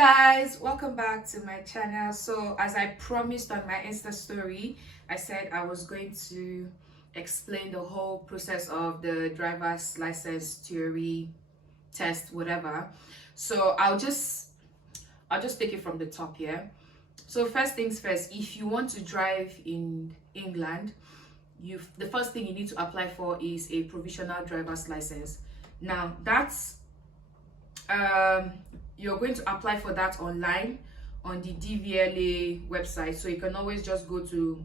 Guys, welcome back to my channel. So as I promised on my Insta story, I said I was going to explain the whole process of the driver's license theory test, whatever. So I'll just take it from the top here. So first things first, if you want to drive in England, the first thing you need to apply for is a provisional driver's license. Now that's you're going to apply for that online on the DVLA website. So you can always just go to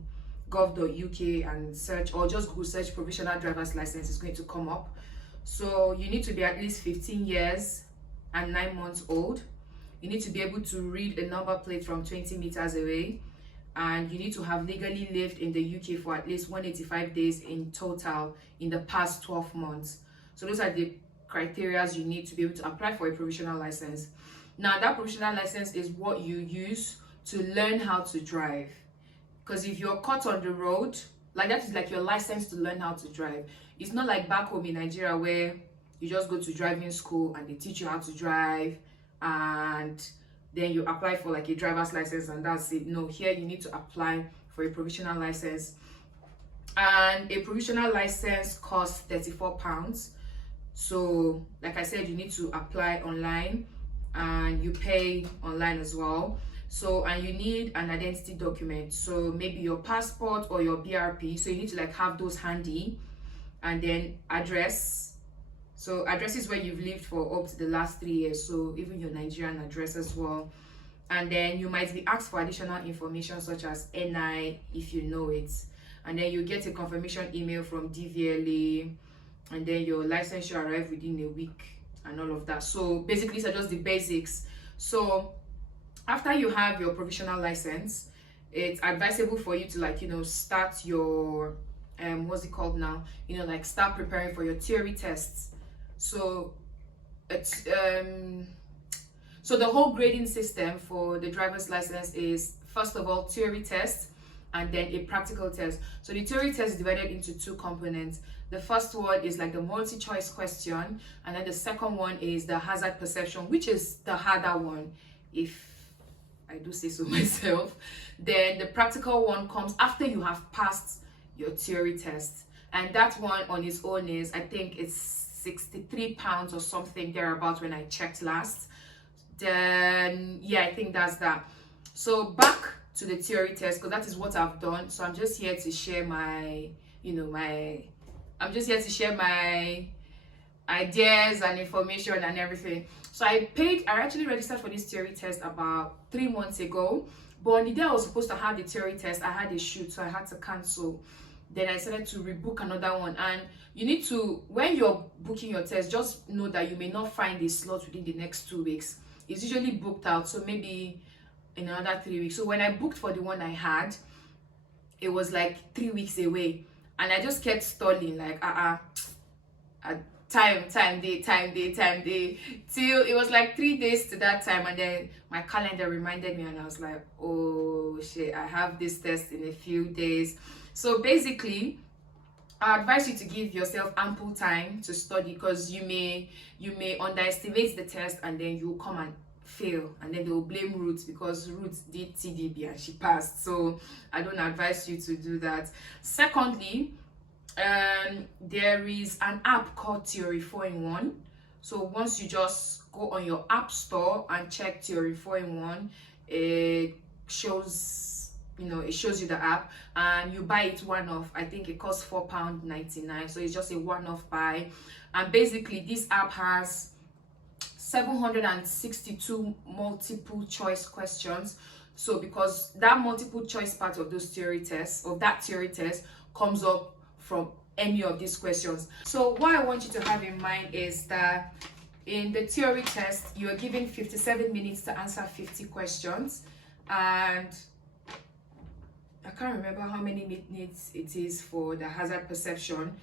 gov.uk and search, or just Google search provisional driver's license. Is going to come up. So you need to be at least 15 years and 9 months old. You need to be able to read a number plate from 20 meters away, and you need to have legally lived in the UK for at least 185 days in total in the past 12 months. So those are the criteria you need to be able to apply for a provisional license. Now that provisional license is what you use to learn how to drive, because if you're caught on the road, like, that is like your license to learn how to drive. It's not like back home in Nigeria where you just go to driving school and they teach you how to drive and then you apply for like a driver's license and that's it. No, here you need to apply for a provisional license, and a provisional license costs £34. So like I said, you need to apply online and you pay online as well. So, and you need an identity document, so maybe your passport or your BRP. So you need to like have those handy, and then address. So address is where you've lived for up to the last 3 years, so even your Nigerian address as well. And then you might be asked for additional information such as NI if you know it, and then you get a confirmation email from DVLA, and then your license should arrive within a week and all of that. So basically these are just the basics. So after you have your provisional license, it's advisable for you to, like, start your what's it called now, like start preparing for your theory tests. So it's so the whole grading system for the driver's license is, first of all, theory test and then a practical test. So the theory test is divided into two components. The first one is like the multi-choice question, and then the second one is the hazard perception, which is the harder one, if I do say so myself. Then the practical one comes after you have passed your theory test, and that one on its own is, I think it's £63 or something thereabouts when I checked last. Then yeah, I think that's that. So back to the theory test, because that is what I've done. So I'm just here to share my ideas and information and everything. So I actually registered for this theory test about 3 months ago, but on the day I was supposed to have the theory test, I had a shoot, so I had to cancel. Then I decided to rebook another one. And you need to, when you're booking your test, just know that you may not find a slot within the next 2 weeks. It's usually booked out, so maybe in another 3 weeks. So when I booked for the one I had, it was like 3 weeks away, and I just kept stalling, like time day till it was like 3 days to that time, and then my calendar reminded me and I was like, oh shit, I have this test in a few days. So basically I advise you to give yourself ample time to study, because you may underestimate the test and then you come and fail, and then they will blame Ruth because Ruth did TDB and she passed. So I don't advise you to do that. Secondly, there is an app called Theory 4-in-1. So once you just go on your app store and check Theory 4-in-1, it shows you the app, and you buy it one-off. I think it costs £4.99, so it's just a one-off buy. And basically this app has 762 multiple choice questions. So because that multiple choice part of those theory tests, of that theory test, comes up from any of these questions. So what I want you to have in mind is that in the theory test, you are given 57 minutes to answer 50 questions, and I can't remember how many minutes it is for the hazard perception,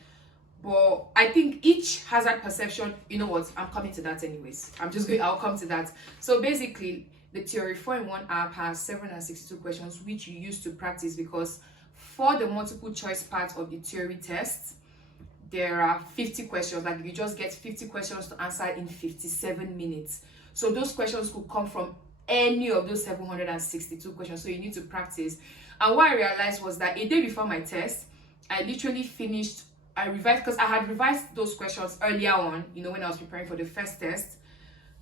but I think each hazard perception, you know what, I'm coming to that anyways. I'll come to that. So basically, the Theory 4-in-1 app has 762 questions, which you use to practice, because for the multiple choice part of the theory test, there are 50 questions. Like, you just get 50 questions to answer in 57 minutes. So those questions could come from any of those 762 questions. So you need to practice. And what I realized was that a day before my test, I literally finished, I revised, because I had revised those questions earlier on, when I was preparing for the first test.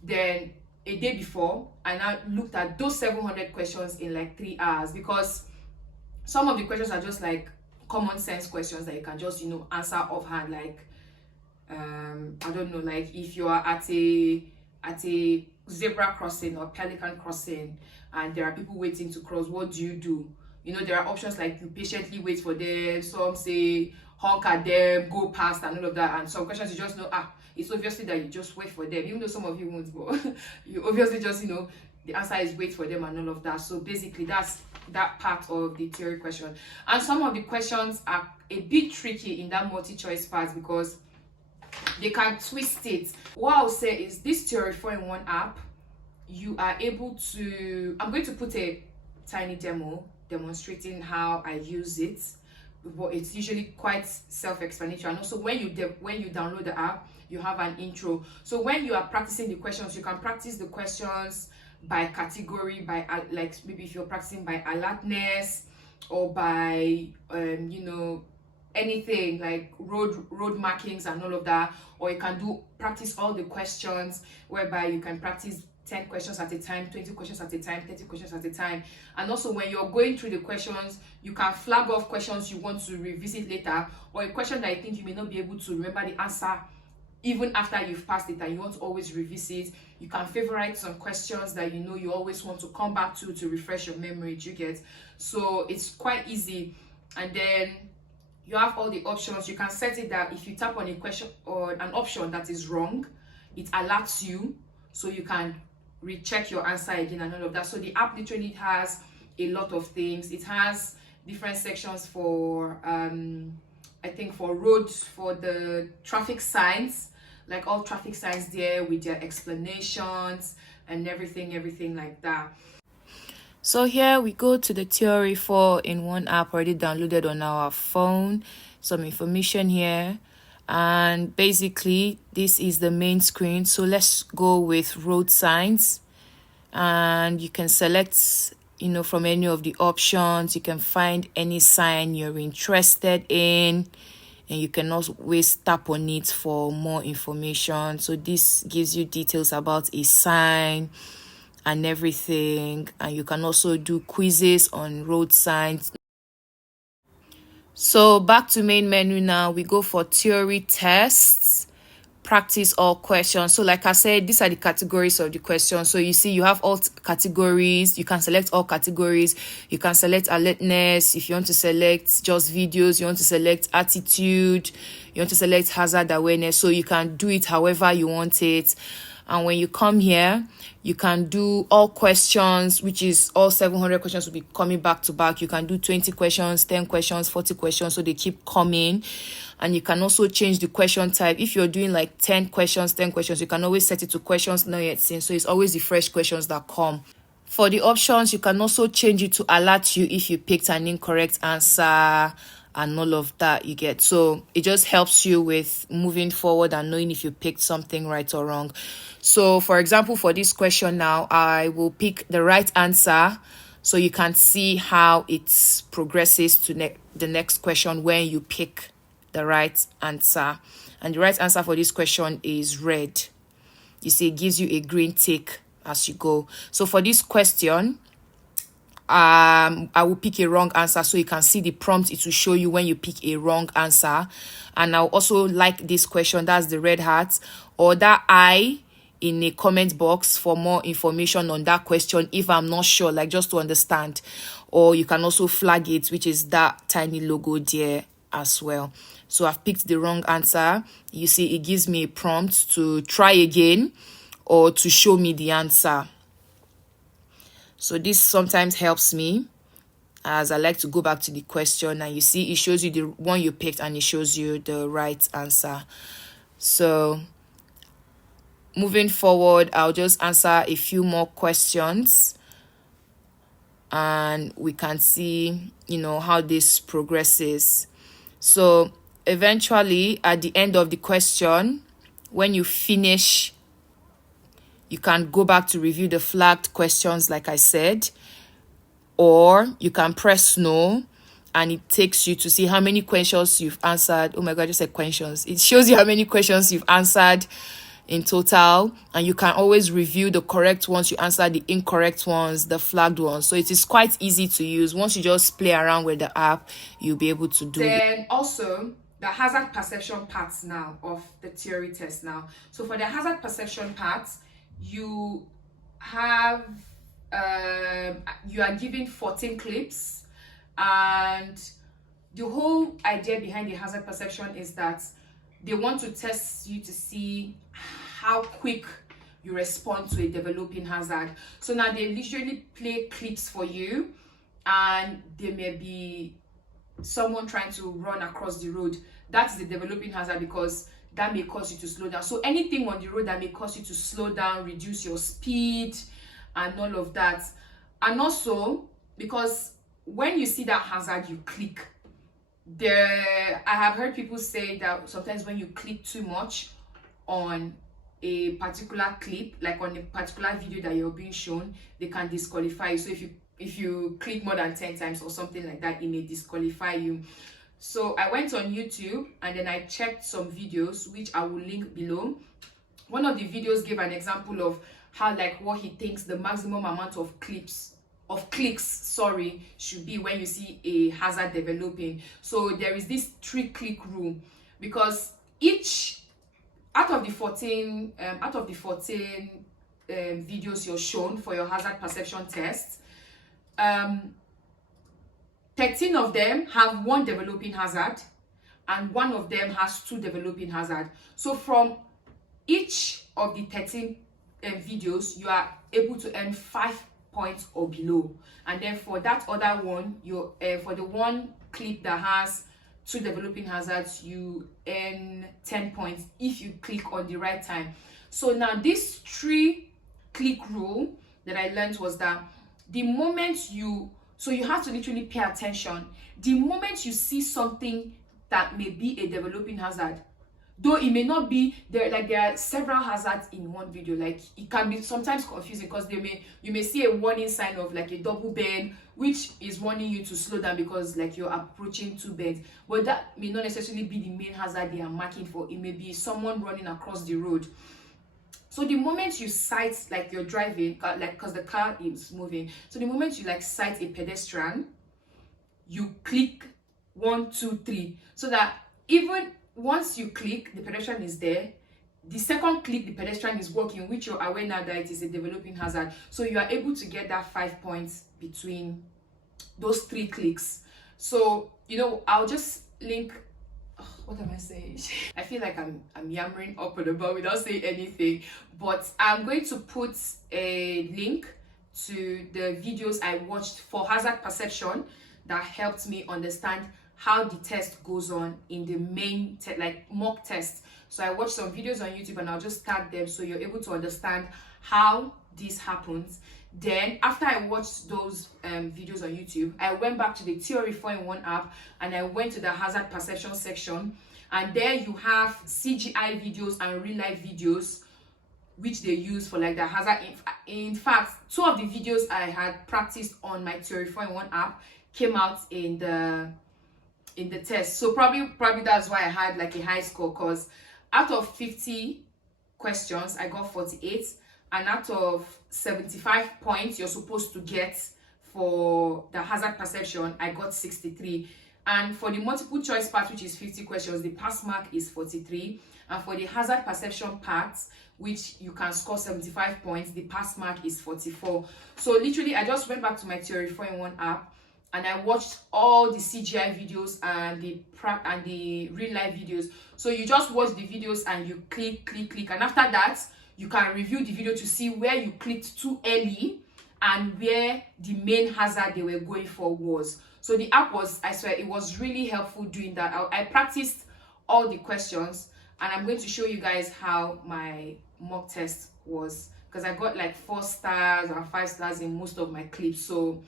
Then a day before, I now looked at those 700 questions in like 3 hours, because some of the questions are just like common sense questions that you can just answer offhand, like I don't know, like if you are at a zebra crossing or pelican crossing and there are people waiting to cross, what do? There are options like you patiently wait for them, some say honk at them, go past, and all of that. And some questions you just know, it's obviously that you just wait for them, even though some of you won't, but you obviously just the answer is wait for them and all of that. So basically that's that part of the theory question. And some of the questions are a bit tricky in that multi-choice part because they can twist it. What I'll say is this Theory 4-in-1 app, you are able to, I'm going to put a tiny demo demonstrating how I use it, but it's usually quite self-explanatory. And also when you download the app, you have an intro. So when you are practicing the questions, you can practice the questions by category, by like maybe if you're practicing by alertness or by anything like road markings and all of that, or you can practice all the questions, whereby you can practice 10 questions at a time, 20 questions at a time, 30 questions at a time. And also when you're going through the questions, you can flag off questions you want to revisit later, or a question that you think you may not be able to remember the answer even after you've passed it and you want to always revisit. You can favorite some questions that you always want to come back to refresh your memory. Do you get? So it's quite easy. And then you have all the options. You can set it that if you tap on a question or an option that is wrong, it alerts you, so you can recheck your answer again and all of that. So the app literally has a lot of things. It has different sections for I think for roads, for the traffic signs, like all traffic signs there with their explanations and everything like that. So here we go to the Theory 4-in-1 app already downloaded on our phone. Some information here, and basically this is the main screen. So let's go with road signs, and you can select from any of the options. You can find any sign you're interested in, and you can always tap on it for more information. So this gives you details about a sign and everything, and you can also do quizzes on road signs. So back to main menu now, we go for theory tests, practice all questions. So like I said, these are the categories of the questions. So you see you have all categories. You can select all categories. You can select alertness. If you want to select just videos, you want to select attitude, you want to select hazard awareness. So you can do it however you want it. And when you come here, you can do all questions, which is all 700 questions will be coming back to back. You can do 20 questions, 10 questions, 40 questions. So they keep coming. And you can also change the question type. If you're doing like 10 questions, you can always set it to questions not yet seen. So it's always the fresh questions that come. For the options, you can also change it to alert you if you picked an incorrect answer and all of that, you get. So it just helps you with moving forward and knowing if you picked something right or wrong. So for example, for this question now, I will pick the right answer, so you can see how it progresses to the next question when you pick the right answer. And the right answer for this question is red. You see, it gives you a green tick as you go. So for this question, I will pick a wrong answer, so you can see the prompt. It will show you when you pick a wrong answer. And I'll also like this question, that's the red heart, or that I in a comment box for more information on that question if I'm not sure, like just to understand. Or you can also flag it, which is that tiny logo there as well. So I've picked the wrong answer. You see, it gives me a prompt to try again or to show me the answer. So this sometimes helps me, as I like to go back to the question, and you see it shows you the one you picked and it shows you the right answer. So moving forward, I'll just answer a few more questions and we can see, how this progresses. So eventually at the end of the question, when you finish You can go back to review the flagged questions like I said, or you can press no and it takes you to see how many questions you've answered. Oh my god, I just said questions. It shows you how many questions you've answered in total, and you can always review the correct ones, you answer the incorrect ones, the flagged ones. So it is quite easy to use. Once you just play around with the app, you'll be able to do it. Then also the hazard perception parts now of the theory test now. So for the hazard perception parts, you have you are given 14 clips, and the whole idea behind the hazard perception is that they want to test you to see how quick you respond to a developing hazard. So now they literally play clips for you, and there may be someone trying to run across the road. That's the developing hazard, because that may cause you to slow down. So anything on the road that may cause you to slow down, reduce your speed and all of that. And also because when you see that hazard, you click. I have heard people say that sometimes when you click too much on a particular clip, like on a particular video that you're being shown, they can disqualify you. So if you click more than 10 times or something like that, it may disqualify you. So I went on YouTube and then I checked some videos, which I will link below. One of the videos gave an example of how, like, what he thinks the maximum amount of clicks should be when you see a hazard developing. So there is this 3-click rule, because each out of the 14 videos you're shown for your hazard perception test, 13 of them have one developing hazard and one of them has 2 developing hazard. So from each of the 13 videos, you are able to earn 5 points or below. And then for that other one, for the one clip that has 2 developing hazards, you earn 10 points if you click on the right time. So now this 3-click rule that I learned was that the moment you have to literally pay attention. The moment you see something that may be a developing hazard, though it may not be there, like there are several hazards in one video, like it can be sometimes confusing, because you may see a warning sign of like a double bend, which is warning you to slow down because like you're approaching 2 bends, but that may not necessarily be the main hazard they are marking for. It may be someone running across the road. So the moment you sight, like you're driving, like because the car is moving, so the moment you like sight a pedestrian, you click 1, 2, 3, so that even once you click, the pedestrian is there. The second click, the pedestrian is walking, which you're aware now that it is a developing hazard. So you are able to get that 5 points between those 3 clicks. So, I'll just link. What am I saying? I feel like I'm yammering up and about without saying anything, but I'm going to put a link to the videos I watched for hazard perception that helped me understand how the test goes on in the main like mock test. So I watched some videos on YouTube and I'll just tag them so you're able to understand how this happens. Then after I watched those videos on YouTube, I went back to the Theory 4-in-1 app and I went to the hazard perception section, and there you have CGI videos and real life videos which they use for like the hazard. In fact, 2 of the videos I had practiced on my Theory 4-in-1 app came out in the test. So probably that's why I had like a high score, because out of 50 questions I got 48, and out of 75 points you're supposed to get for the hazard perception, I got 63. And for the multiple choice part, which is 50 questions, the pass mark is 43. And for the hazard perception part, which you can score 75 points, the pass mark is 44. So literally I just went back to my Theory 4-in-1 app and I watched all the CGI videos and the real life videos. So you just watch the videos and you click, and after that you can review the video to see where you clicked too early and where the main hazard they were going for was. So the app was, I swear, it was really helpful doing that. I practiced all the questions, and I'm going to show you guys how my mock test was, because I got like 4 stars and 5 stars in most of my clips. So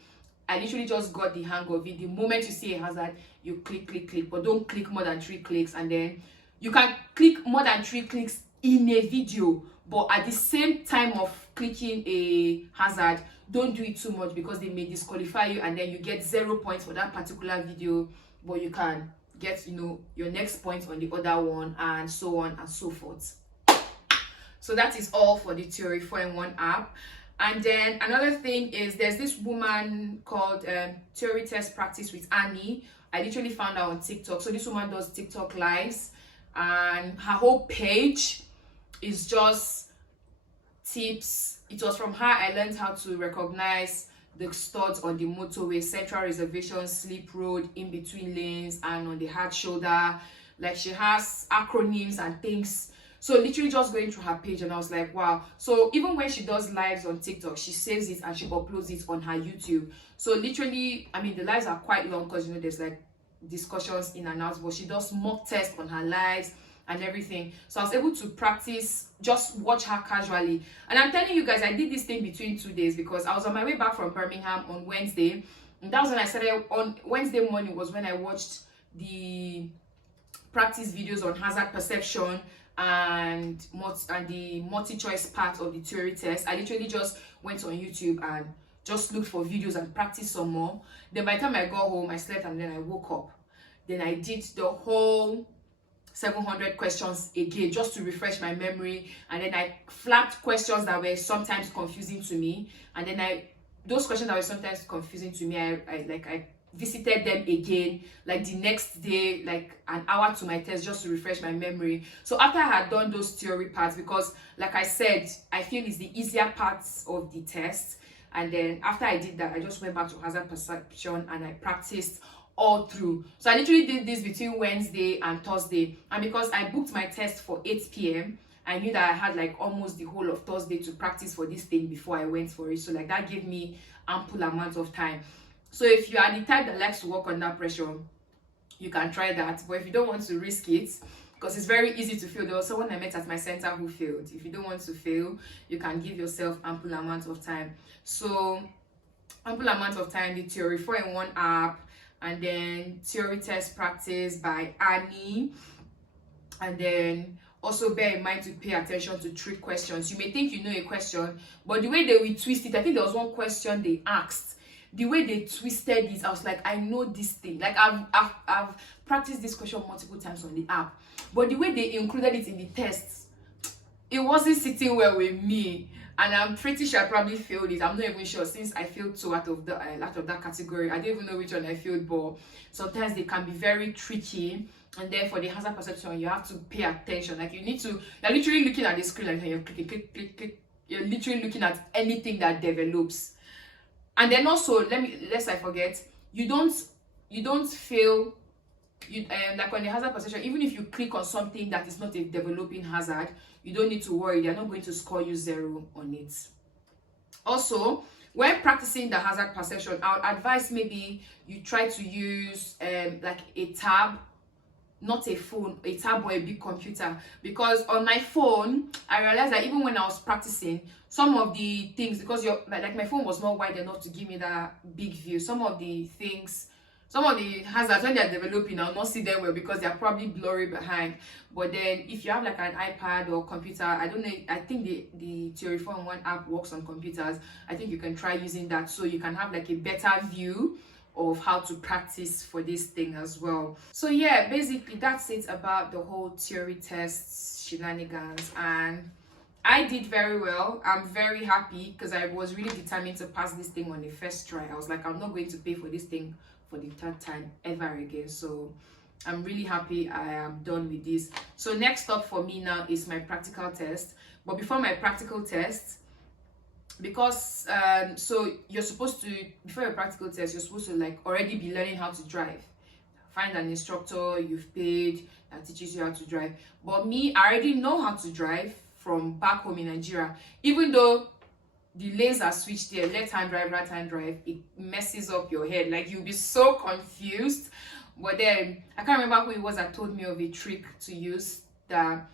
I literally just got the hang of it. The moment you see a hazard, you click, but don't click more than 3 clicks. And then you can click more than 3 clicks in a video, but at the same time of clicking a hazard, don't do it too much because they may disqualify you and then you get 0 points for that particular video, but you can get, you know, your next point on the other one, and so on and so forth. So that is all for the Theory 4-in-1 app. And then another thing is there's this woman called Theory Test Practice with Annie. I literally found her on TikTok. So this woman does TikTok lives, and her whole page is just tips. It was from her I learned how to recognize the studs on the motorway, central reservation, slip road, in between lanes, and on the hard shoulder. Like, she has acronyms and things. So literally just going through her page, and I was like, wow. So even when she does lives on TikTok, she saves it and she uploads it on her YouTube. So literally, I mean, the lives are quite long because, you know, there's like discussions in and out, but she does mock tests on her lives and everything. So I was able to practice, just watch her casually. And I'm telling you guys, I did this thing between 2 days because I was on my way back from Birmingham on Wednesday, and that was when I started. On Wednesday morning was when I watched the practice videos on hazard perception and the multi-choice part of the theory test. I literally just went on YouTube and just looked for videos and practiced some more. Then by the time I got home, I slept, and then I woke up. Then I did the whole 700 questions again just to refresh my memory, and then I flagged questions that were sometimes confusing to me, and then those questions that were sometimes confusing to me, I visited them again, like the next day, like an hour to my test, just to refresh my memory. So after I had done those theory parts, because like I said, I feel it's the easier parts of the test, and then after I did that, I just went back to hazard perception and I practiced all through. So I literally did this between Wednesday and Thursday, and because I booked my test for 8 p.m, I knew that I had like almost the whole of Thursday to practice for this thing before I went for it. So like that gave me ample amount of time. So if you are the type that likes to work under pressure, you can try that. But if you don't want to risk it, because it's very easy to fail. There was someone I met at my center who failed. If you don't want to fail, you can give yourself ample amount of time. So ample amount of time, the Theory 4-in-1 app, and then Theory Test Practice by Annie. And then also bear in mind to pay attention to trick questions. You may think you know a question, but the way they will twist it, I think there was one question they asked. The way they twisted it, I was like, I know this thing. Like, I've practiced this question multiple times on the app, but the way they included it in the tests, it wasn't sitting well with me, and I'm pretty sure I probably failed it. I'm not even sure, since I failed 2 out of that category. I don't even know which one I failed, but sometimes they can be very tricky. And then for the hazard perception, you have to pay attention. Like, you're literally looking at the screen, and you're clicking, click, click, click. You're literally looking at anything that develops. And then also, lest I forget, you don't fail. Like on the hazard perception, even if you click on something that is not a developing hazard, you don't need to worry. They're not going to score you 0 on it. Also, when practicing the hazard perception, I would advise maybe you try to use like a tab, not a phone, a tab or a big computer, because on my phone I realized that even when I was practicing, some of the things, because like my phone was not wide enough to give me that big view, some of the hazards, when they're developing, I'll not see them well because they're probably blurry behind. But then if you have like an iPad or computer, I don't know, I think the Theory 4-in-1 app works on computers. I think you can try using that, so you can have like a better view of how to practice for this thing as well. So yeah, basically that's it about the whole theory tests shenanigans, and I did very well. I'm very happy because I was really determined to pass this thing on the first try. I was like, I'm not going to pay for this thing for the 3rd time ever again. So I'm really happy I am done with this. So next up for me now is my practical test. But before my practical test, because so you're supposed to, before your practical test, you're supposed to like already be learning how to drive. Find an instructor you've paid that teaches you how to drive. But me, I already know how to drive from back home in Nigeria. Even though the lanes are switched there, left hand drive, right hand drive, it messes up your head. Like, you'll be so confused. But then I can't remember who it was that told me of a trick to use, that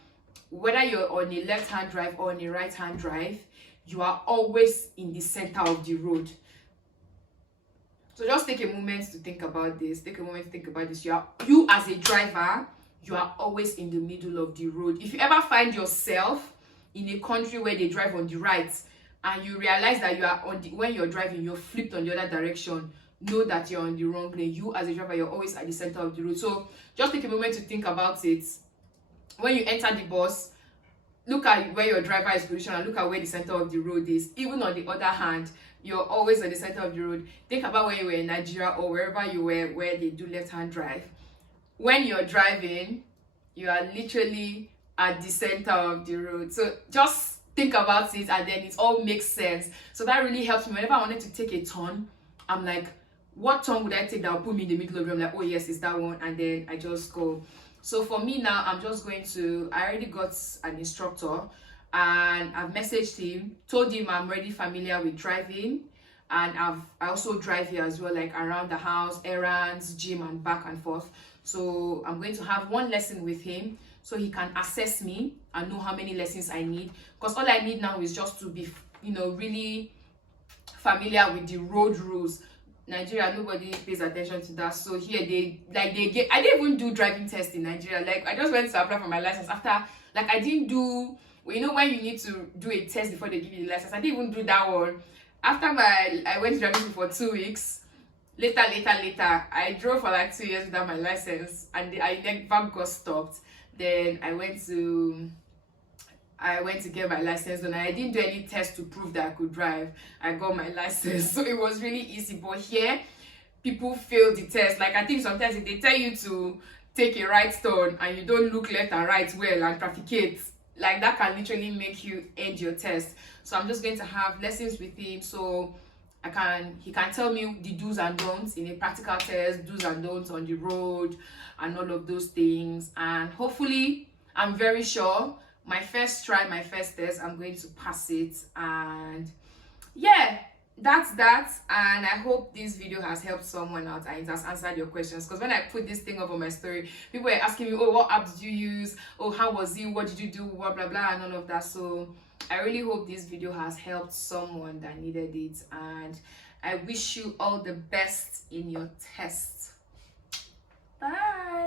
whether you're on a left hand drive or on a right hand drive, you are always in the center of the road. So just take a moment to think about this. You as a driver, you are always in the middle of the road. If you ever find yourself in a country where they drive on the right and you realize that you are on the, when you're driving, you're flipped on the other direction, know that you're on the wrong lane. You as a driver, you're always at the center of the road. So just take a moment to think about it. When you enter the bus, look at where your driver is positioned and look at where the center of the road is. Even on the other hand, you're always at the center of the road. Think about when you were in Nigeria or wherever you were where they do left-hand drive. When you're driving, you are literally at the center of the road. So just think about it and then it all makes sense. So that really helps me. Whenever I wanted to take a turn, I'm like, what turn would I take that will put me in the middle of the road? I'm like, oh yes, it's that one, and then I just go. So for me now, I'm just going to, I already got an instructor and I've messaged him, told him I'm already familiar with driving, and I also drive here as well, like around the house, errands, gym, and back and forth. So I'm going to have one lesson with him so he can assess me and know how many lessons I need, because all I need now is just to be, you know, really familiar with the road rules. Nigeria, nobody pays attention to that. So here I didn't even do driving test in Nigeria. Like I just went to apply for my license after, like I didn't do, well, you know, when you need to do a test before they give you the license, I didn't even do that one. After I went driving for 2 weeks. Later, I drove for like 2 years without my license, and I never got stopped. Then I went to get my license and I didn't do any test to prove that I could drive. I got my license, so it was really easy. But here, people fail the test. Like I think sometimes if they tell you to take a right turn and you don't look left and right well and trafficate, like that can literally make you end your test. So I'm just going to have lessons with him so he can tell me the do's and don'ts in a practical test, do's and don'ts on the road and all of those things. And hopefully, I'm very sure my first try, my first test, I'm going to pass it. And yeah, that's that. And I hope this video has helped someone out and it has answered your questions, because when I put this thing up on my story, people were asking me, oh, what apps did you use, oh, how was it, what did you do, blah blah blah, and all of that. So I really hope this video has helped someone that needed it, and I wish you all the best in your test. Bye.